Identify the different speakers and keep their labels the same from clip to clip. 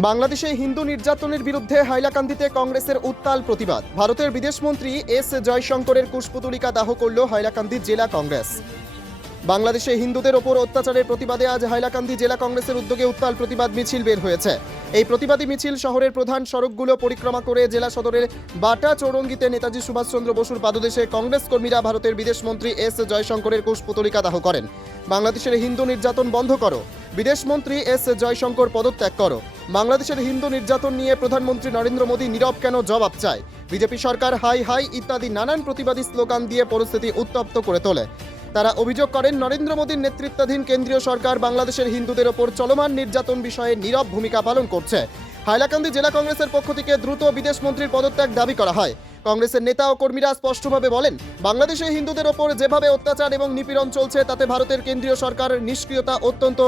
Speaker 1: বাংলাদেশে হিন্দু নির্যাতনের বিরুদ্ধে হাইলাকান্দিতে কংগ্রেসের উত্তাল প্রতিবাদ। ভারতের বিদেশমন্ত্রী এস জয়শঙ্করের কুশপুতলিকা দাহ করল হাইলাকান্দি জেলা কংগ্রেস। বাংলাদেশে হিন্দুদের ওপর অত্যাচারের প্রতিবাদে আজ হাইলাকান্দি জেলা কংগ্রেসের উদ্যোগে উত্তাল প্রতিবাদ মিছিল বের হয়েছে। এই প্রতিবাদী মিছিল শহরের প্রধান সড়কগুলো পরিক্রমা করে জেলা সদরের বাটা চৌরঙ্গিতে নেতাজি সুভাষচন্দ্র বসুর পাদদেশে কংগ্রেস কর্মীরা ভারতের বিদেশমন্ত্রী এস জয়শঙ্করের কুশপুতলিকা দাহ করেন। বাংলাদেশের হিন্দু নির্যাতন বন্ধ করো। বিদেশমন্ত্রী এস জয়শঙ্কর পদত্যাগ করো। বাংলাদেশের হিন্দু নির্যাতন নিয়ে প্রধানমন্ত্রী নরেন্দ্র মোদী নীরব কেন জবাব চায়? বিজেপি সরকার হাই হাই ইত্যাদি নানান প্রতিবাদী স্লোগান দিয়ে পরিস্থিতি উত্তপ্ত করে তোলে। তারা অভিযোগ করেন, নরেন্দ্র মোদীর নেতৃত্বাধীন কেন্দ্রীয় সরকার বাংলাদেশের হিন্দুদের ওপর চলমান নির্যাতন বিষয়ে নীরব ভূমিকা পালন করছে। হাইলাকান্দি জেলা কংগ্রেসের পক্ষ থেকে দ্রুত বিদেশমন্ত্রীর পদত্যাগ দাবি করা হয়। কংগ্রেসের নেতা ও কর্মীরা স্পষ্টভাবে বলেন, বাংলাদেশে হিন্দুদের ওপর যেভাবে অত্যাচার এবং নিপীড়ন চলছে, তাতে ভারতের কেন্দ্রীয় সরকারের নিষ্ক্রিয়তা অত্যন্ত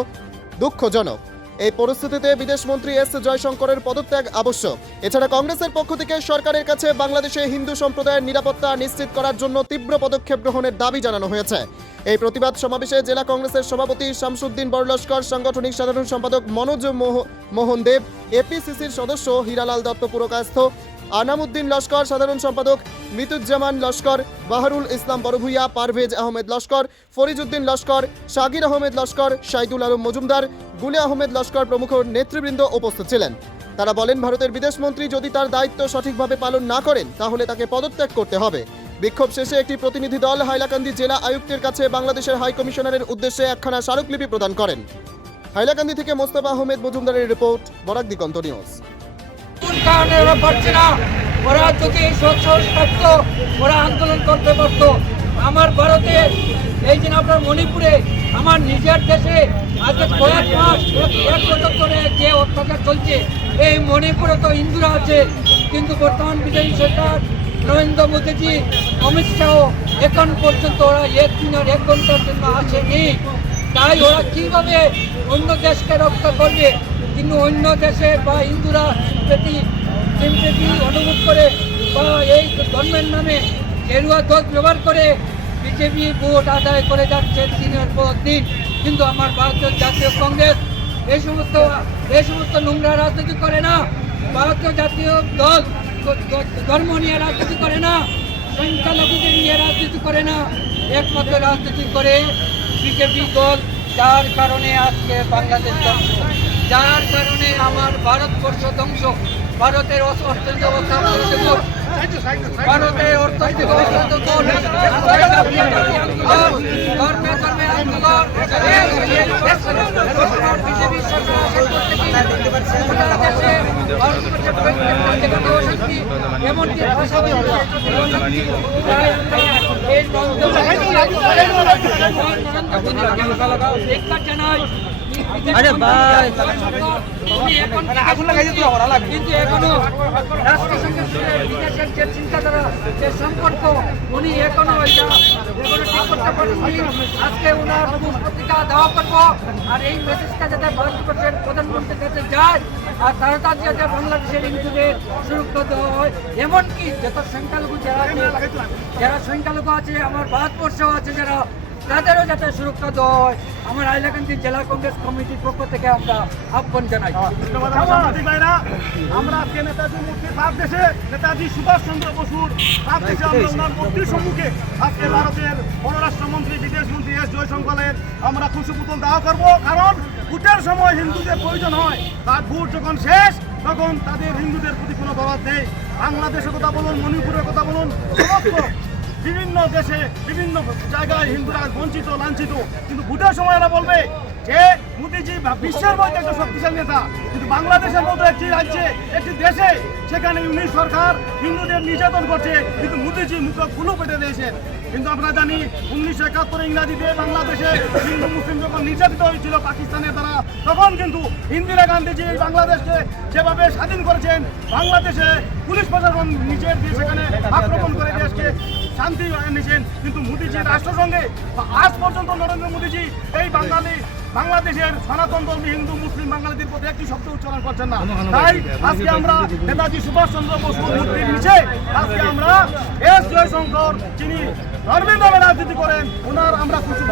Speaker 1: দুঃখজনক। এই পরিস্থিতিতে বিদেশমন্ত্রী এস জয়শঙ্করের পদত্যাগ আবশ্যক। এছাড়া কংগ্রেসের পক্ষ থেকে সরকারের কাছে বাংলাদেশে হিন্দু সম্প্রদায়ের নিরাপত্তা নিশ্চিত করার জন্য তীব্র পদক্ষেপ গ্রহণের দাবি জানানো হয়েছে। এই প্রতিবাদ সমাবেশে জেলা কংগ্রেসের সভাপতি শামসুদ্দিন বরলস্কর, সাংগঠনিক সাধারণ সম্পাদক মনোজ মোহ- মোহন দেব এপিসিসির সদস্য হীরালাল দত্ত পুরকায়স্থ আনামুদ্দিন লস্কর, সাধারণ সম্পাদক মিতুজ্জামান লস্কর, বাহারুল ইসলাম বড়ভুইয়া পারভেজ আহমেদ লস্কর, ফরিজউদ্দিন লস্কর, শাকির আহমেদ লস্কর শাইদুল আলম মজুমদার, গুলে আহমেদ লস্কর প্রমুখ নেতৃবৃন্দ উপস্থিত ছিলেন। তারা বলেন, ভারতের বিদেশমন্ত্রী যদি তার দায়িত্ব সঠিকভাবে পালন না করেন, তাহলে তাকে পদত্যাগ করতে হবে। বিক্ষোভ শেষে একটি প্রতিনিধি দল হাইলাকান্দি জেলা আয়ুক্তের কাছে বাংলাদেশের হাই কমিশনারের উদ্দেশ্যে একখানা স্মারকলিপি প্রদান করেন। হাইলাকান্দি থেকে মোস্তফা আহমেদ মজুমদারের রিপোর্ট, বরাক দিগন্ত নিউজ।
Speaker 2: কোন কারণে ওরা পারছে না। ওরা যদি স্বচ্ছ থাকতো ওরা আন্দোলন করতে পারতো। আমার ভারতে, এই দিন আপনার মণিপুরে, আমার নিজের দেশে আজকে কয়েক মাস, এক- বছর ধরে যে অত্যাচার চলছে, এই মণিপুরে তো হিন্দুরা আছে। কিন্তু বর্তমান বিজেপি সরকার, নরেন্দ্র মোদীজি, অমিত শাহ, এখন পর্যন্ত ওরা একদিন আর এক ঘণ্টার জন্য আসেনি। তাই ওরা কীভাবে অন্য দেশকে রক্ষা করবে? কিন্তু অন্য দেশে বা হিন্দুরা প্রতি সিম্পেটি অনুভব করে, বা এই ধর্মের নামে গেরুয়া ধ্বজ ব্যবহার করে বিজেপি ভোট আদায় করে যাচ্ছে দিনের পর দিন। কিন্তু আমার ভারতীয় জাতীয় কংগ্রেস এই সমস্ত এই সমস্ত নোংরা রাজনীতি করে না। ভারতীয় জাতীয় দল ধর্ম নিয়ে রাজনীতি করে না। সংখ্যালঘুদের নিয়ে রাজনীতি করে না। একমাত্র রাজনীতি করে বিজেপি দল, যার কারণে আজকে বাংলাদেশ যার কারণে আমার ভারতবর্ষ ধ্বংস ভারতের অর্থনৈতিক অবস্থা ভারতের। অর্থনৈতিক অবস্থা ধর্মে ধর্মে আন্দোলন, বিজেপি এমনকি।
Speaker 3: আরে ভাই।
Speaker 2: কিন্তু এখনও রাষ্ট্রের সঙ্গে বিদেশের যে চিন্তাধারা যে সম্পর্ক উনি এখনও এটা এখনও ঠিক করতে পারেননি। আজকে ওনার পত্রিকা দেওয়া করব। আর এই মেসেজটা যাতে ভারতবর্ষের প্রধানমন্ত্রীর কাছে যায় আর তার যাতে বাংলাদেশের হিন্দুদের সুরক্ষা দেওয়া হয়। এমনকি যত সংখ্যালঘু যারা যারা সংখ্যালঘু আছে আমার ভারতবর্ষেও আছে যারা তাদেরও যাতে সুরক্ষা দেওয়া হয় আমার হাইলাকান্দি জেলা কংগ্রেস কমিটির পক্ষ থেকে আমরা আহ্বান জানাই।
Speaker 4: আমার আজকে নেতাজি মূর্তি সাত দেশে নেতাজি সুভাষ চন্দ্র বসুর সাত দেশে আমরা ওনার মূর্তির সম্মুখে আজকে ভারতের পররাষ্ট্রমন্ত্রী বিদেশ মন্ত্রী এস জয়শঙ্করের আমরা খুশি পুতুল দেওয়া করব। কারণ ভোটের সময় হিন্দুদের প্রয়োজন হয়। তার ভোট যখন শেষ তখন তাদের হিন্দুদের প্রতি কোনো দরদ নেই। বাংলাদেশের কথা বলুন মণিপুরের কথা বলুন সমস্ত বিভিন্ন দেশে, বিভিন্ন জায়গায় হিন্দুরা বঞ্চিত, লাঞ্ছিত। কিন্তু ভোটের সময় এরা বলবে যে, মোদিজি বিশ্বের মধ্যে একটা শক্তিশালী নেতা, কিন্তু বাংলাদেশের মতো একটি রাজ্যে, একটি দেশে, সেখানে ইউনিট সরকার হিন্দুদের নির্যাতন করছে, কিন্তু মোদিজি মুখ খুলো পেটে দিয়েছেন। কিন্তু আমরা জানি, উনিশশো একাত্তরে ইংরাজিতে বাংলাদেশে হিন্দু, মুসলিম যখন নির্যাতিত হয়েছিল পাকিস্তানের দ্বারা তখন কিন্তু ইন্দিরা গান্ধীজি বাংলাদেশকে যেভাবে স্বাধীন করেছেন, বাংলাদেশে পুলিশ প্রশাসন নিজের দিয়ে সেখানে আক্রমণ করে দেশকে শান্তি এনেছেন কিন্তু মোদিজি রাষ্ট্রসংঘে আজ পর্যন্ত নরেন্দ্র মোদিজি এই বাঙালি বাংলাদেশের সনাতন ধর্মী হিন্দু মুসলিম বাঙালিদের প্রতি একটি শব্দ উচ্চারণ করছেন না। তাই আজকে আমরা নেতাজি সুভাষ চন্দ্র বসুর মূর্তির নিচে আজকে আমরা এস জয়শঙ্কর যিনি ধর্মীয় নামে রাজনীতি করেন ওনার আমরা কিছু